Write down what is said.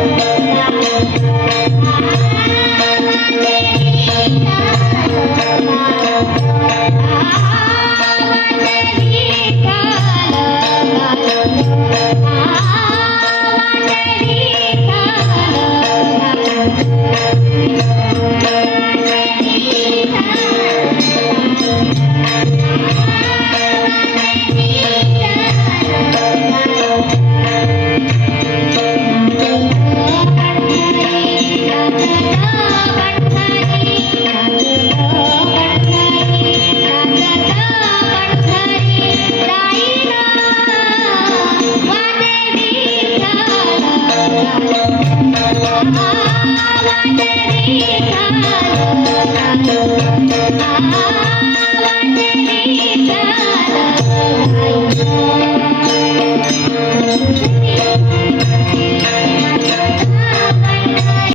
Thank you. Oh, Thank you.